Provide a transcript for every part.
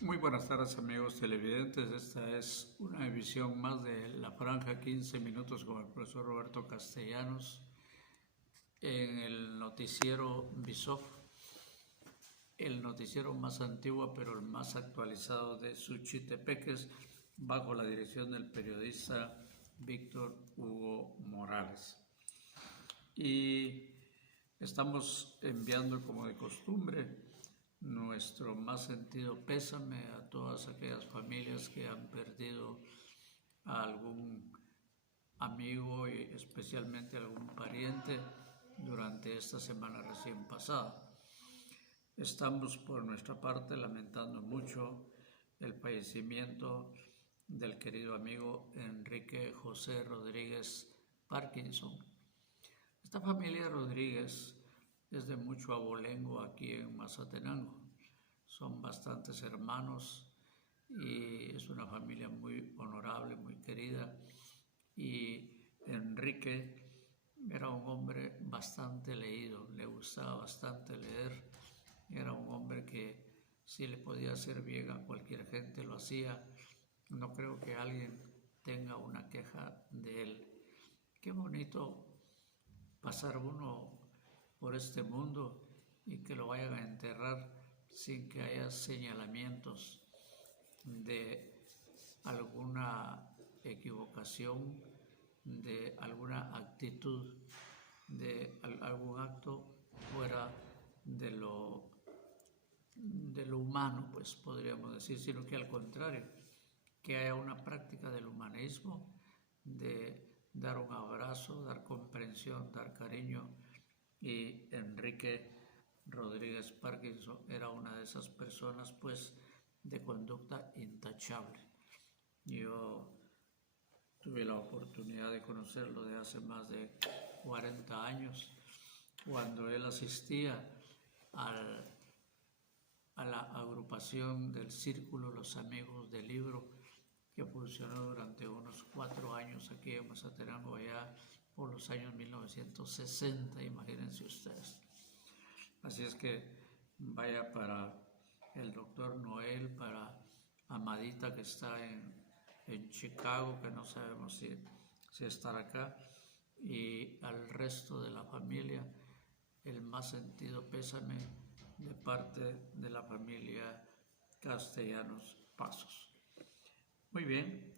Muy buenas tardes amigos televidentes, esta es una emisión más de La Franja 15 minutos con el profesor Roberto Castellanos en el noticiero Bisov, el noticiero más antiguo pero el más actualizado de Suchitepeques, bajo la dirección del periodista Víctor Hugo Morales. Y estamos enviando, como de costumbre, nuestro más sentido pésame a todas aquellas familias que han perdido a algún amigo y especialmente a algún pariente durante esta semana recién pasada. Estamos por nuestra parte lamentando mucho el fallecimiento del querido amigo Enrique José Rodríguez Parkinson. Esta familia Rodríguez es de mucho abolengo aquí en Mazatenango. Son bastantes hermanos y es una familia muy honorable, muy querida. Y Enrique era un hombre bastante leído, le gustaba bastante leer. Era un hombre que si le podía hacer bien a cualquier gente lo hacía. No creo que alguien tenga una queja de él. Qué bonito pasar uno por este mundo y que lo vayan a enterrar sin que haya señalamientos de alguna equivocación, de alguna actitud, de algún acto fuera de lo humano, pues podríamos decir, sino que al contrario, que haya una práctica del humanismo, de dar un abrazo, dar comprensión, dar cariño. Y Enrique Rodríguez Parkinson era una de esas personas, pues, de conducta intachable. Yo tuve la oportunidad de conocerlo de hace más de 40 años, cuando él asistía a la agrupación del Círculo Los Amigos del Libro, que funcionó durante unos 4 años aquí en Mazatenango, allá por los años 1960, imagínense ustedes. Así es que vaya para el doctor Noel, para Amadita que está en Chicago, que no sabemos si estará acá, y al resto de la familia, el más sentido pésame de parte de la familia Castellanos Pasos. Muy bien,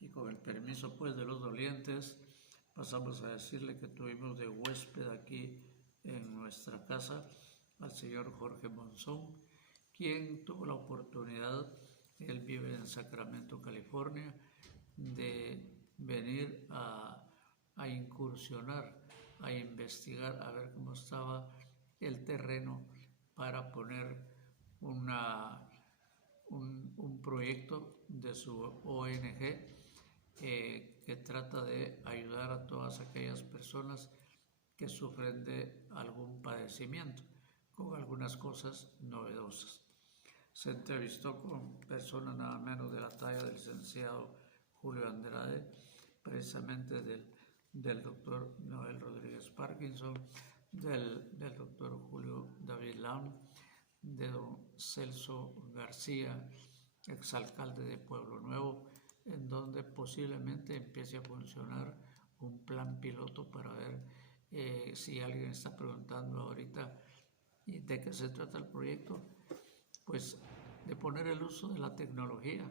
y con el permiso pues de los dolientes, pasamos a decirle que tuvimos de huésped aquí en nuestra casa al señor Jorge Monzón, quien tuvo la oportunidad, él vive en Sacramento, California, de venir a incursionar, a investigar, a ver cómo estaba el terreno para poner un proyecto de su ONG que trata de ayudar a todas aquellas personas que sufren de algún padecimiento, con algunas cosas novedosas. Se entrevistó con personas nada menos de la talla del licenciado Julio Andrade, precisamente del doctor Noel Rodríguez Parkinson, del doctor Julio David Lam, de don Celso García, exalcalde de Pueblo Nuevo, en donde posiblemente empiece a funcionar un plan piloto para ver si alguien está preguntando ahorita de qué se trata el proyecto, pues de poner el uso de la tecnología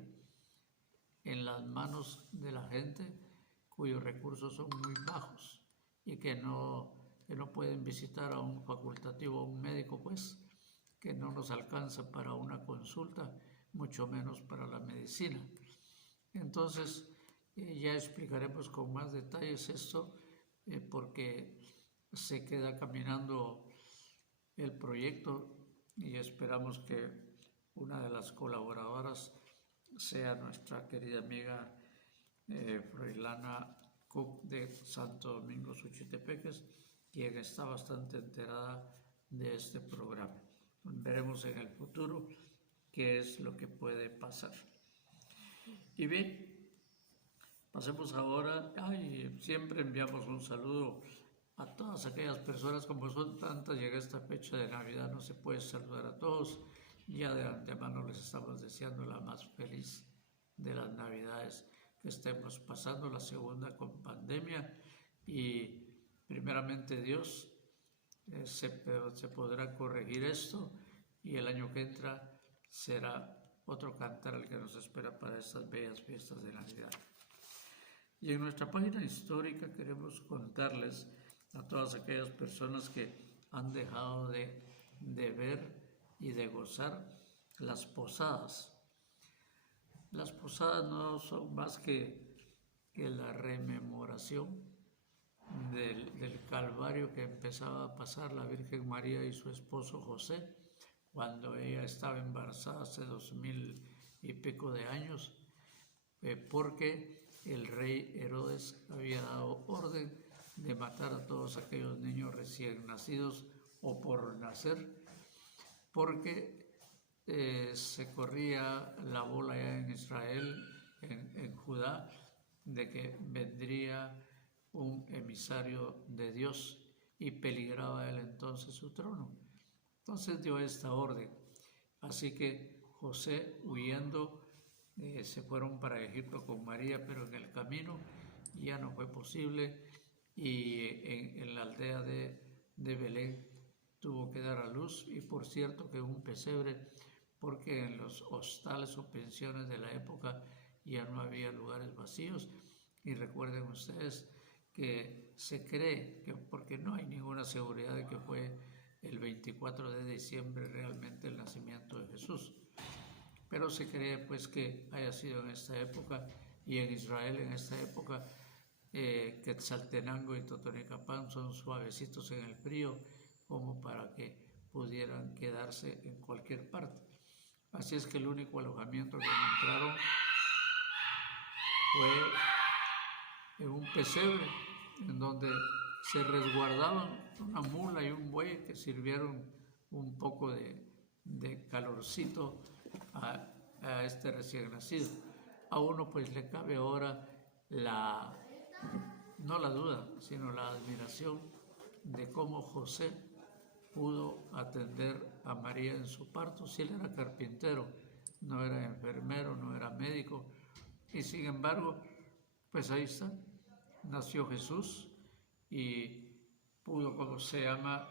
en las manos de la gente cuyos recursos son muy bajos y que no pueden visitar a un facultativo, a un médico, pues que no nos alcanza para una consulta, mucho menos para la medicina. Entonces, ya explicaremos con más detalles esto, porque se queda caminando el proyecto y esperamos que una de las colaboradoras sea nuestra querida amiga Froilana Cook de Santo Domingo, Suchitepeques, quien está bastante enterada de este programa. Veremos en el futuro qué es lo que puede pasar. Y bien, pasemos ahora, siempre enviamos un saludo a todas aquellas personas, como son tantas, llega esta fecha de Navidad, no se puede saludar a todos, Ya de antemano les estamos deseando la más feliz de las Navidades que estemos pasando, la segunda con pandemia, y primeramente Dios se podrá corregir esto, y el año que entra será otro cantar el que nos espera para estas bellas fiestas de Navidad. Y en nuestra página histórica queremos contarles a todas aquellas personas que han dejado de ver y de gozar las posadas. Las posadas no son más que la rememoración del Calvario que empezaba a pasar la Virgen María y su esposo José cuando ella estaba embarazada hace 2000 y pico de años, porque el rey Herodes había dado orden de matar a todos aquellos niños recién nacidos o por nacer, porque se corría la bola ya en Israel, en Judá, de que vendría un emisario de Dios y peligraba él entonces su trono. Entonces dio esta orden. Así que José, huyendo, se fueron para Egipto con María, pero en el camino ya no fue posible, y en la aldea de Belén tuvo que dar a luz, y por cierto que un pesebre, porque en los hostales o pensiones de la época ya no había lugares vacíos. Y recuerden ustedes que se cree que, porque no hay ninguna seguridad de que fue el 24 de diciembre realmente el nacimiento de Jesús, pero se cree pues que haya sido en esta época, y en Israel en esta época Quetzaltenango y Totonicapán son suavecitos en el frío como para que pudieran quedarse en cualquier parte. Así es que el único alojamiento que encontraron fue en un pesebre, en donde se resguardaban una mula y un buey que sirvieron un poco de calorcito a este recién nacido. A uno pues le cabe ahora no la duda, sino la admiración de cómo José pudo atender a María en su parto. Si él era carpintero, no era enfermero, no era médico, y sin embargo, pues ahí está, nació Jesús y pudo, como se llama,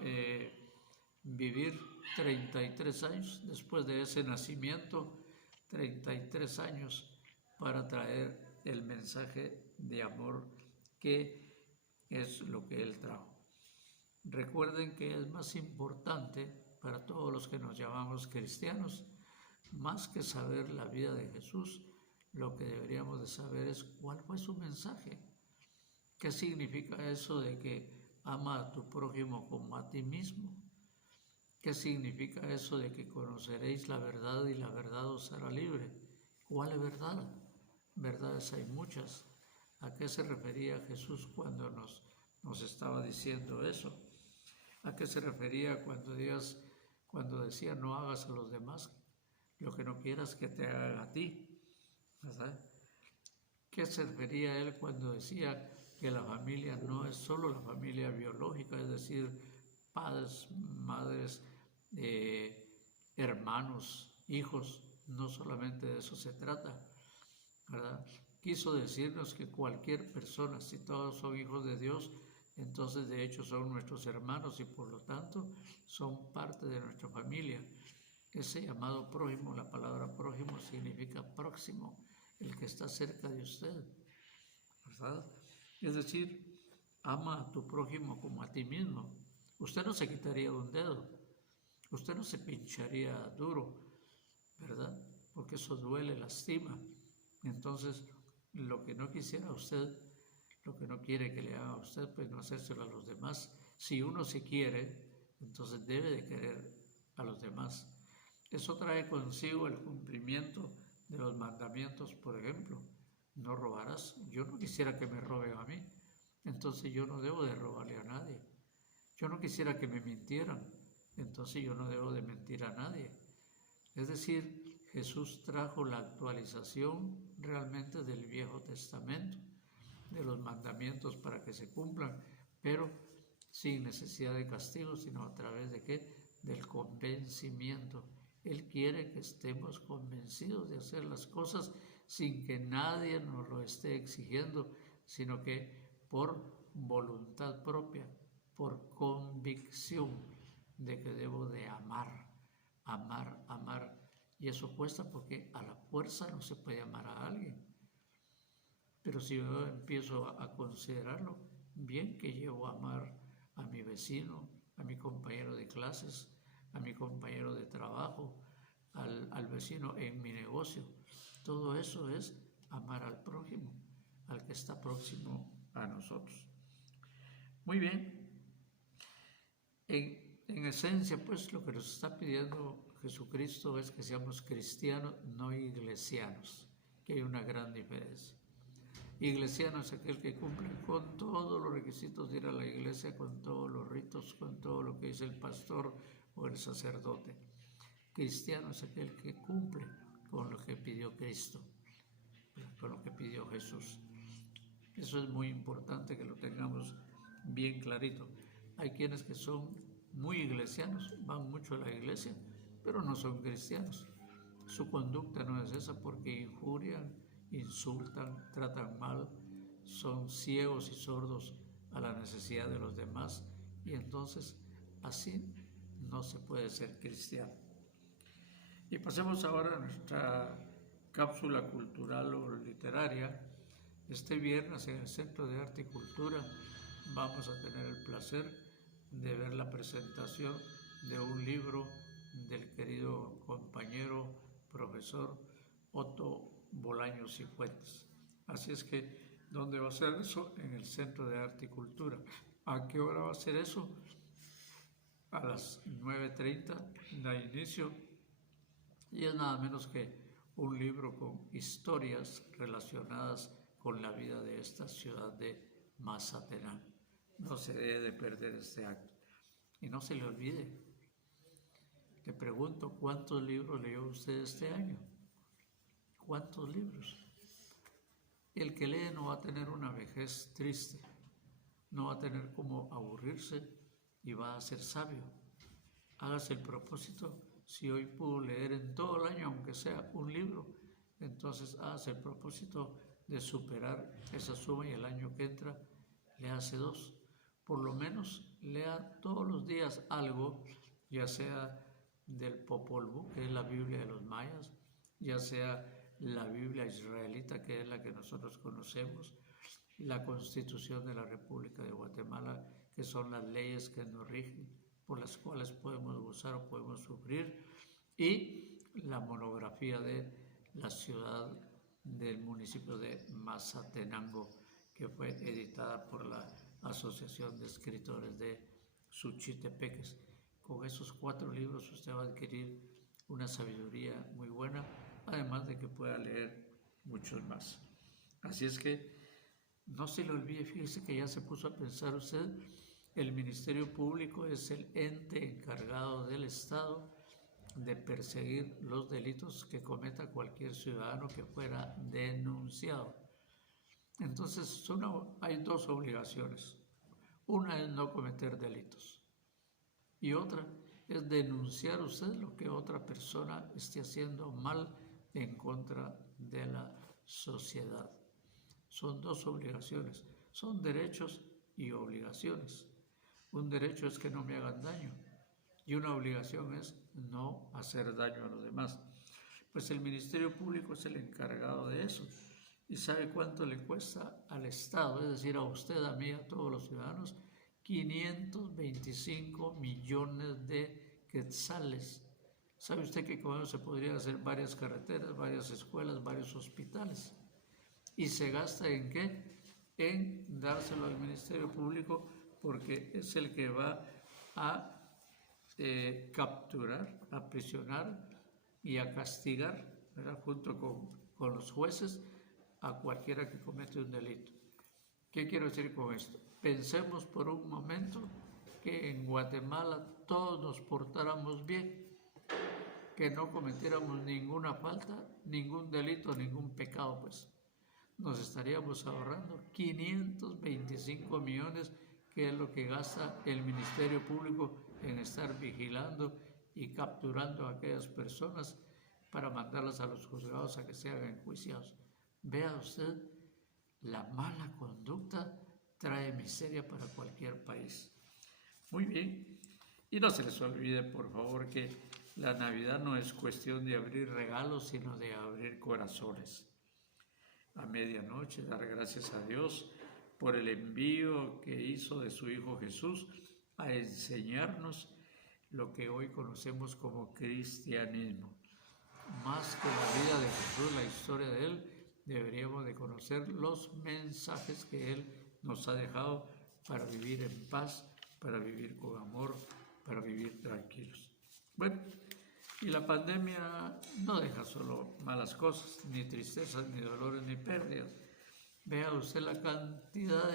vivir 33 años después de ese nacimiento, 33 años para traer el mensaje de amor que es lo que él trajo. Recuerden que es más importante para todos los que nos llamamos cristianos, más que saber la vida de Jesús, lo que deberíamos de saber es cuál fue su mensaje. ¿Qué significa eso de que ama a tu prójimo como a ti mismo? ¿Qué significa eso de que conoceréis la verdad y la verdad os hará libre? ¿Cuál es verdad? Verdades hay muchas. ¿A qué se refería Jesús cuando nos estaba diciendo eso? ¿A qué se refería cuando decía no hagas a los demás lo que no quieras que te hagan a ti? ¿Verdad? ¿Qué se refería él cuando decía que la familia no es solo la familia biológica, es decir, padres, madres, hermanos, hijos? No solamente de eso se trata, ¿verdad? Quiso decirnos que cualquier persona, si todos son hijos de Dios, entonces de hecho son nuestros hermanos y por lo tanto son parte de nuestra familia. Ese llamado prójimo, la palabra prójimo significa próximo, el que está cerca de usted, ¿verdad? Es decir, ama a tu prójimo como a ti mismo. Usted no se quitaría un dedo, usted no se pincharía duro, ¿verdad? Porque eso duele, lastima. Entonces, lo que no quisiera usted, lo que no quiere que le haga a usted, pues no hacérselo a los demás. Si uno se quiere, entonces debe de querer a los demás. Eso trae consigo el cumplimiento de los mandamientos, por ejemplo. No robarás. Yo no quisiera que me roben a mí, entonces yo no debo de robarle a nadie. Yo no quisiera que me mintieran, entonces yo no debo de mentir a nadie. Es decir, Jesús trajo la actualización realmente del Viejo Testamento, de los mandamientos para que se cumplan, pero sin necesidad de castigo, sino a través de ¿qué? Del convencimiento. Él quiere que estemos convencidos de hacer las cosas sin que nadie nos lo esté exigiendo, sino que por voluntad propia, por convicción de que debo de amar. Y eso cuesta porque a la fuerza no se puede amar a alguien. Pero si yo empiezo a considerarlo, bien que llevo a amar a mi vecino, a mi compañero de clases, a mi compañero de trabajo, al vecino en mi negocio. Todo eso es amar al prójimo, al que está próximo a nosotros. Muy bien. En esencia, pues, lo que nos está pidiendo Jesucristo es que seamos cristianos, no iglesianos, que hay una gran diferencia. Iglesiano es aquel que cumple con todos los requisitos de ir a la iglesia, con todos los ritos, con todo lo que dice el pastor o el sacerdote. Cristiano es aquel que cumple con lo que pidió Cristo, con lo que pidió Jesús. Eso es muy importante que lo tengamos bien clarito. Hay quienes que son muy iglesianos, van mucho a la iglesia, pero no son cristianos. Su conducta no es esa porque injurian, insultan, tratan mal, son ciegos y sordos a la necesidad de los demás, y entonces así no se puede ser cristiano. Y pasemos ahora a nuestra cápsula cultural o literaria. Este viernes en el Centro de Arte y Cultura vamos a tener el placer de ver la presentación de un libro del querido compañero, profesor Otto Bolaños y Fuentes. Así es que, ¿dónde va a ser eso? En el Centro de Arte y Cultura. ¿A qué hora va a ser eso? A las 9:30 da inicio, y es nada menos que un libro con historias relacionadas con la vida de esta ciudad de Mazatenango. No se debe de perder este acto. Y no se le olvide, te pregunto, ¿cuántos libros leyó usted este año? ¿Cuántos libros? El que lee no va a tener una vejez triste, no va a tener como aburrirse y va a ser sabio. Hágase el propósito, si hoy pudo leer en todo el año, aunque sea un libro, entonces hágase el propósito de superar esa suma y el año que entra léase 2. Por lo menos lea todos los días algo, ya sea del Popol Vuh, que es la Biblia de los mayas, ya sea la Biblia israelita, que es la que nosotros conocemos, la Constitución de la República de Guatemala, que son las leyes que nos rigen, por las cuales podemos gozar o podemos sufrir, y la monografía de la ciudad del municipio de Mazatenango, que fue editada por la Asociación de Escritores de Suchitepeques. Con esos 4 libros usted va a adquirir una sabiduría muy buena, además de que pueda leer muchos más. Así es que no se le olvide, fíjese que ya se puso a pensar usted, el Ministerio Público es el ente encargado del Estado de perseguir los delitos que cometa cualquier ciudadano que fuera denunciado. Entonces hay 2 obligaciones. Una es no cometer delitos y otra es denunciar usted lo que otra persona esté haciendo mal en contra de la sociedad. Son 2 obligaciones, son derechos y obligaciones. Un derecho es que no me hagan daño y una obligación es no hacer daño a los demás. Pues el Ministerio Público es el encargado de eso. ¿Y sabe cuánto le cuesta al Estado, es decir, a usted, a mí, a todos los ciudadanos? 525 millones de quetzales. ¿Sabe usted que con eso se podrían hacer varias carreteras, varias escuelas, varios hospitales? ¿Y se gasta en qué? En dárselo al Ministerio Público, porque es el que va a capturar, a aprisionar y a castigar, ¿verdad?, junto con los jueces, a cualquiera que comete un delito. ¿Qué quiero decir con esto? Pensemos por un momento que en Guatemala todos nos portáramos bien, que no cometiéramos ninguna falta, ningún delito, ningún pecado, pues nos estaríamos ahorrando 525 millones, que es lo que gasta el Ministerio Público en estar vigilando y capturando a aquellas personas para mandarlas a los juzgados a que sean enjuiciados. Vea usted, la mala conducta trae miseria para cualquier país. Muy bien, y no se les olvide, por favor, que la Navidad no es cuestión de abrir regalos, sino de abrir corazones. A medianoche, dar gracias a Dios por el envío que hizo de su Hijo Jesús a enseñarnos lo que hoy conocemos como cristianismo. Más que la vida de Jesús, la historia de Él, deberíamos de conocer los mensajes que Él nos ha dejado para vivir en paz, para vivir con amor, para vivir tranquilos. Bueno, y la pandemia no deja solo malas cosas, ni tristezas, ni dolores, ni pérdidas. Vea usted la cantidad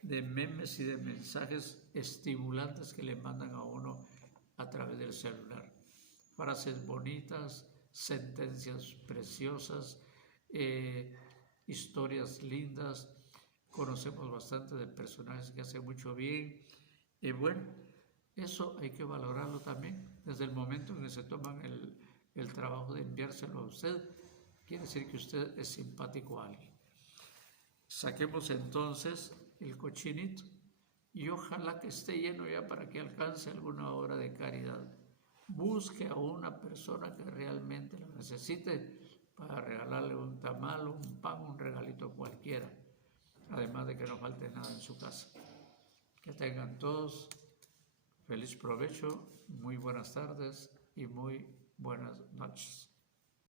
de memes y de mensajes estimulantes que le mandan a uno a través del celular. Frases bonitas, sentencias preciosas, historias lindas. Conocemos bastante de personajes que hacen mucho bien. Y bueno, eso hay que valorarlo también. Desde el momento en que se toman el trabajo de enviárselo a usted, quiere decir que usted es simpático a alguien. Saquemos entonces el cochinito y ojalá que esté lleno ya para que alcance alguna obra de caridad. Busque a una persona que realmente lo necesite para regalarle un tamal, un pan, un regalito cualquiera, además de que no falte nada en su casa. Que tengan todos feliz provecho, muy buenas tardes y muy buenas noches.